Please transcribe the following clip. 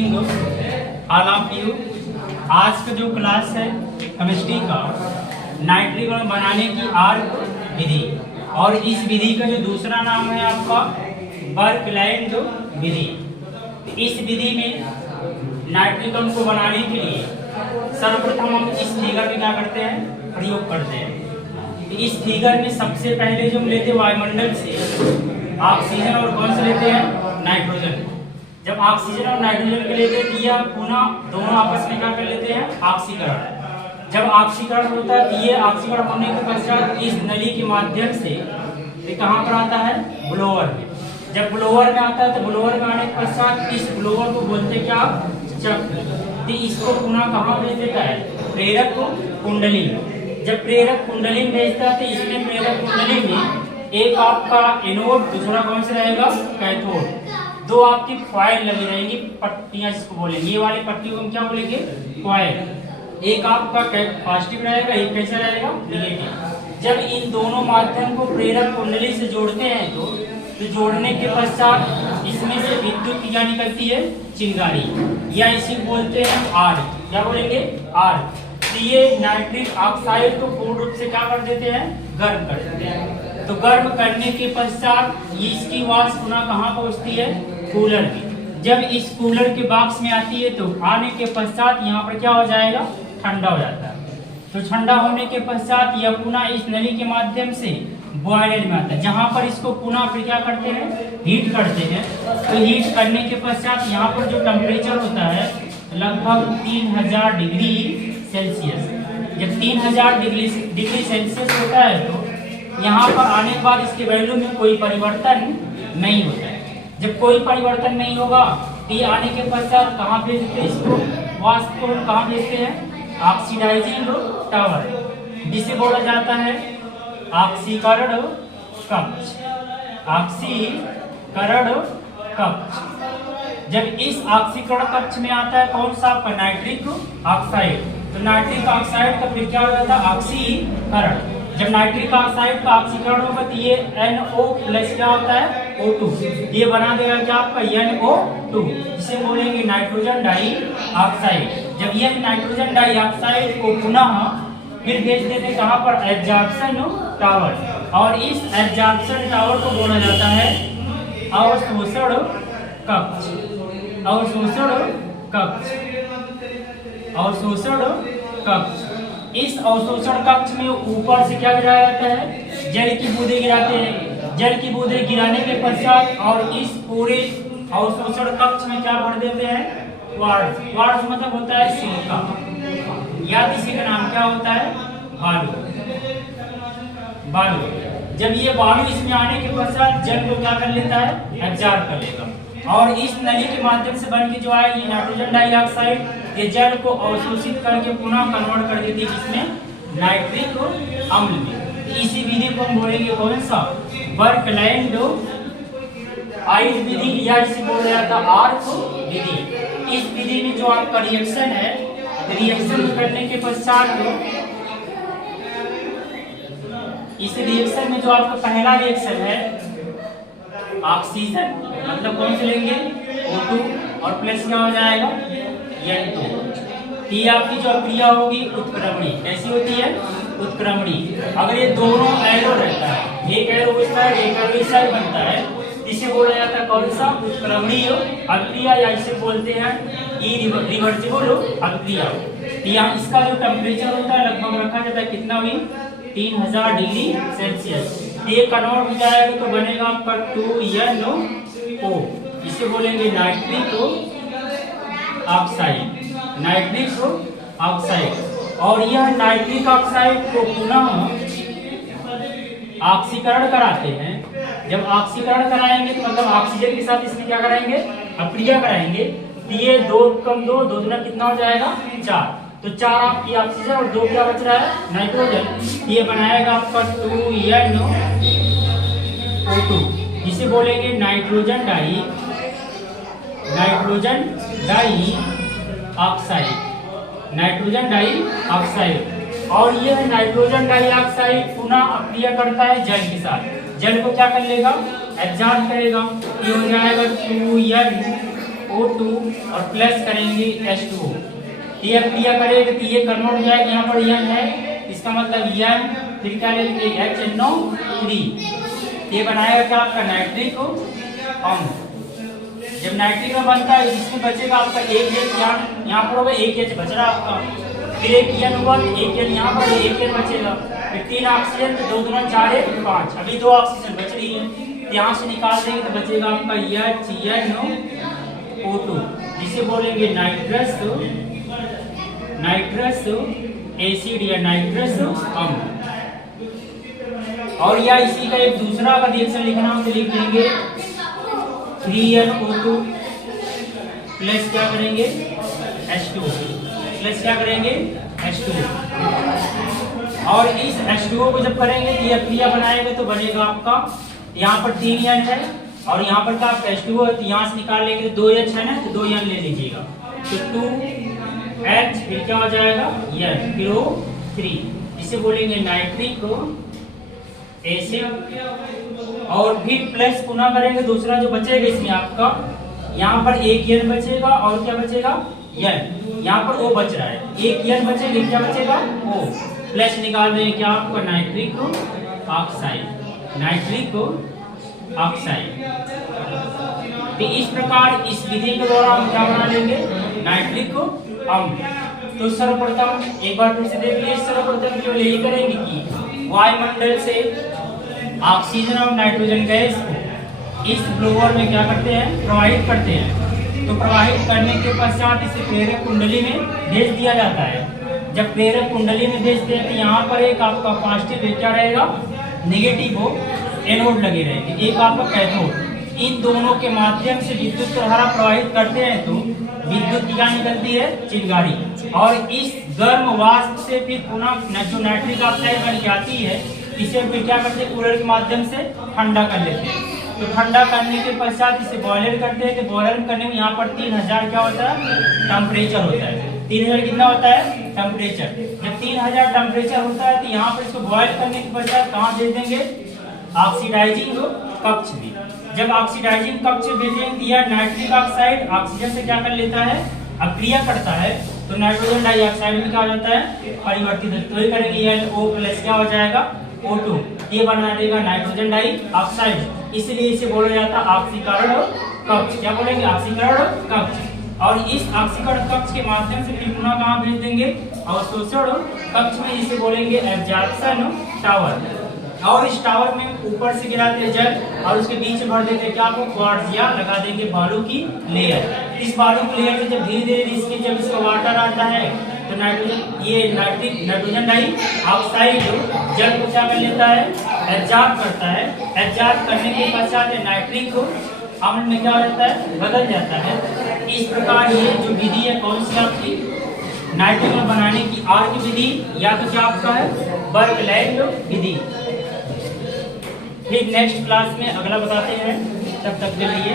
Morning all of you. आज का जो क्लास है केमिस्ट्री का नाइट्रिक अम्ल बनाने की आर्क विधि, और इस विधि का जो दूसरा नाम है आपका बर्कलैंड विधि। इस विधि में नाइट्रिक अम्ल को बनाने के लिए सर्वप्रथम हम इस फिगर में क्या करते हैं, प्रयोग करते हैं। इस फिगर में सबसे पहले जो हम लेते हैं वायुमंडल से ऑक्सीजन और कौन से लेते हैं, नाइट्रोजन। जब ऑक्सीजन और नाइट्रोजन के लेते हैं तो यह पुनः दोनों आपस में क्या कर लेते हैं, ऑक्सीकरण। जब ऑक्सीकरण होता है तो ये ऑक्सीकरण होने के पश्चात इस नली के माध्यम से कहाँ पर आता है, ब्लोअर में। जब ब्लोअर में आता है तो ब्लोअर में आने के पश्चात इस ब्लोअर को बोलते क्या, चक्र। तो इसको पुनः कहाँ भेज देता है, प्रेरक कुंडली। जब प्रेरक कुंडली भेजता है तो इसमें प्रेरक कुंडली में एक आपका एनोड, दूसरा कौन सा रहेगा, कैथोड। दो आपकी कॉइल लगी रहेंगी, पट्टियां जिसको बोलेंगे। ये वाली पट्टी को हम क्या बोलेंगे, कॉइल। एक आपका पॉजिटिव रहेगा, एक कैसा रहेगा, नेगेटिव। जब इन दोनों माध्यम को प्रेरक कुंडली से जोड़ते हैं तो जोड़ने के पश्चात इसमें से विद्युत क्या निकलती है, चिंगारी, या इसी बोलते हैं आर्क। क्या बोलेंगे, आर्क। तो ये नाइट्रिक ऑक्साइड को पूर्ण रूप से क्या कर देते हैं, गर्म कर देते हैं। तो गर्म करने के पश्चात इसकी वाष्प पुनः कहाँ पहुँचती है, कूलर में। जब इस कूलर के बॉक्स में आती है तो आने के पश्चात यहाँ पर क्या हो जाएगा, ठंडा हो जाता है। तो ठंडा होने के पश्चात यह पुनः इस नली के माध्यम से बॉयलर में आता है, जहाँ पर इसको पुनः फिर क्या करते हैं, हीट करते हैं। तो हीट करने के पश्चात यहाँ पर जो टेम्परेचर होता है लगभग 3000 डिग्री सेल्सियस। जब 3000 डिग्री सेल्सियस होता है तो यहाँ पर आने के बाद इसके वैल्यू में कोई परिवर्तन नहीं होता है। जब कोई परिवर्तन नहीं होगा तो ये आने के पश्चात कहाँ भेजते हैं, इसको वाष्प को कहाँ भेजते हैं, ऑक्सीडाइजिंग टावर, जिसे बोला जाता है ऑक्सीकरण कक्ष। ऑक्सीकरण कक्ष। जब इस ऑक्सीकरण कक्ष में आता है कौन सा, आपका नाइट्रिक ऑक्साइड। तो नाइट्रिक ऑक्साइड का फिर क्या हो जाता है, ऑक्सीकरण। जब नाइट्रिक ऑक्साइड का ऑक्सीकरण होगा तो ये NO प्लस क्या होता है, O2। ये बना देगा क्या आपका NO2, जिसे बोलेंगे नाइट्रोजन डाई ऑक्साइड। जब ये नाइट्रोजन डाई ऑक्साइड को पुनः फिर भेज देते कहाँ पर, एब्जॉर्प्शन टावर, और इस एब्जॉर्प्शन टावर को बोला जाता है अवशोषण कक्ष। अवशोषण कक्ष, अवशोषण कक्ष। इस अवशोषण कक्ष में ऊपर से क्या गिराया जाता है, जल की बूंदें गिराते हैं। जल की बूंदें गिराने के पश्चात और इस पूरे अवशोषण कक्ष में क्या भर देते हैं, क्वार्ट्ज। क्वार्ट्ज मतलब होता है सिलिका, या इसी का नाम क्या होता है, बालू। बालू। जब ये बालू इसमें आने के पश्चात जल को क्या कर लेता है, एब्जॉर्ब कर लेगा, और इस नली के माध्यम से बन के जो है ये नाइट्रोजन डाइऑक्साइड ये जल को अवशोषित करके पुनः कन्वर्ट कर देती है इसमें नाइट्रिक अम्ल में। इसी विधि को हम बोलेंगे कौन सा, बर्कलैंड आइस विधि, या इसे बोला जाता है आर्क विधि। इस विधि में जो आपका रिएक्शन है, रिएक्शन करने के पश्चात इस रिएक्शन में जो आपका पहला रिएक्शन है ऑक्सीजन, मतलब कौन से लेंगे, O2, और प्लस क्या हो जाएगा, N2। ये आपकी जो क्रिया होगी उत्क्रमणी। कैसी होती है, उत्क्रमणी। अगर ये दोनों एरो रहता है, एक एरो इस साइड एक एरो इस साइड बनता है, इसे बोला जाता है कौन सा, उत्क्रमणीय अभिक्रिया, या इसे बोलते हैं इरिवर्सिबल अभिक्रिया। यहाँ इसका जो टेम्परेचर होता है लगभग रखा जाता है कितना भी, 3000 डिग्री सेल्सियस। ये कन्वर्ट हो जाएगा तो बनेगा आपका 2NO। इसे बोलेंगे नाइट्रिक ऑक्साइड, नाइट्रिक ऑक्साइड। और यह नाइट्रिक ऑक्साइड को पुनः ऑक्सीकरण कराते हैं। जब ऑक्सीकरण कराएंगे तो मतलब ऑक्सीजन के साथ इसमें क्या कराएंगे, अभिक्रिया कराएंगे। तो ये 2 कम 2 2 दूना कितना हो जाएगा, 4। तो 4 आपकी ऑक्सीजन और 2 क्या बच रहा है, नाइट्रोजन। ये बनाएगा आपका 2NO2, जिसे बोलेंगे nitrogen dioxide, nitrogen dioxide. और यह नाइट्रोजन डाई ऑक्साइड पुनः अभिक्रिया करता है जल के साथ। जल को क्या कर लेगा, एब्जॉर्ब करेगा। ये हो जाएगा 2NO O2 और प्लस करेंगे H2O। ये क्रिया करेंगे तो ये कन्वर्ट हो जाएगा, यहाँ पर N है, इसका मतलब N, फिर क्या लेंगे HNO3। ये बनाएगा क्या आपका नाइट्रिक अम्ल। जब नाइट्रिक अम्ल बनता है इसमें बचेगा आपका एक H, यहाँ पर होगा एक H बच रहा आपका, फिर एक N हुआ तो एक N यहाँ पर एक N बचेगा, फिर 3 ऑक्सीजन तो 2 दूना 4 है 5, अभी 2 ऑक्सीजन बच रही है, यहाँ से निकाल देंगे तो बचेगा आपका HNO2, जिसे बोलेंगे नाइट्रस एसिड या नाइट्रस अम्ल। और या इसी का एक दूसरा अगर रिएक्शन लिखना हो तो लिख देंगे 3NO2 प्लस क्या करेंगे H2O, प्लस क्या करेंगे H2O। और इस H2O को जब करेंगे तो यह क्रिया बनाएंगे तो बनेगा आपका, यहाँ पर 3N है और यहाँ पर का H2O है, तो यहाँ से निकाल लेंगे 2H है ना, तो 2N ले लीजिएगा, तो 2H फिर क्या हो जाएगा N, फिर O3, इसे बोलेंगे नाइट्रिक एसिड। और फिर प्लस पुनः करेंगे दूसरा जो बचेगा इसमें आपका, यहाँ पर एक N बचेगा और क्या बचेगा N, यहाँ पर O बच रहा है, एक N बचेगा, क्या बचेगा O, प्लस निकाल देंगे क्या आपका नाइट्रिक ऑक्साइड। तो इस प्रकार इस विधि के द्वारा हम क्या बना लेंगे नाइट्रिक अम्ल। तो सर्वप्रथम एक बार फिर से देख लीजिए, सर्वप्रथम केवल यही करेंगे कि वायुमंडल से ऑक्सीजन और नाइट्रोजन गैस को इस ब्लोअर में क्या करते हैं, प्रवाहित करते हैं। तो प्रवाहित करने के पश्चात इसे प्रेरक कुंडली में भेज दिया जाता है। जब प्रेरक कुंडली में भेजते हैं तो यहाँ पर एक आपका पॉजिटिव क्या रहेगा, नेगेटिव हो एनोड लगे रहेंगे, एक आपका कैथोड। इन दोनों के माध्यम से विद्युत धारा प्रवाहित करते हैं तो विद्युत क्या निकलती है, चिंगारी। और इस गर्म वाष्प से फिर पुनः जो नाइट्रिक ऑक्साइड बन जाती है, इसे फिर क्या करते हैं, कूलर के माध्यम से ठंडा कर लेते हैं। तो ठंडा करने के पश्चात इसे बॉयलर करते हैं। तो बॉयलर करने में यहाँ पर 3000 क्या होता है, टेम्परेचर होता है। 3000 कितना होता है, टेम्परेचर। जब 3000 टेम्परेचर होता है तो यहाँ पर इसको बॉयल करने के पश्चात कहाँ भेज देंगे, ऑक्सीडाइजिंग कक्ष में। जब ऑक्सीडाइजिंग कक्ष में भेजेंगे यह नाइट्रिक ऑक्साइड ऑक्सीजन से क्या कर लेता है, अक्रिया करता है, तो नाइट्रोजन डाइऑक्साइड में क्या हो जाता है, परिवर्तित। तो ये करेंगे NO+ क्या हो जाएगा, O2, ये बना देगा नाइट्रोजन डाइऑक्साइड। इसलिए इसे बोला जाता है ऑक्सीकरण कक्ष। क्या बोलेंगे, ऑक्सीकरण कक्ष। और इस ऑक्सीकरण कक्ष के माध्यम से फिर पुनः कहाँ भेज देंगे, अवशोषण कक्ष में, इसे बोलेंगे एब्जॉर्प्शन टावर। और इस टावर में ऊपर से गिराते हैं जल और उसके बीच में भर देते हैं क्या, आपको क्वार्ट्ज लगा देंगे बालू की लेयर। इस बालू की लेयर से जब धीरे धीरे इसके जब इसका वाटर आता है तो नाइट्रोजन डाइऑक्साइड जल को क्या कर लेता है, एब्जॉर्ब करता है। एब्जॉर्ब करने के पश्चात नाइट्रिक अम्ल में क्या हो जाता है, बदल जाता है। इस प्रकार ये जो विधि है कौन सी आपकी, नाइट्रिक अम्ल बनाने की आर्क विधि, या तो क्या आपका है बर्कलैंड विधि। फिर नेक्स्ट क्लास में अगला बताते हैं, तब तक के लिए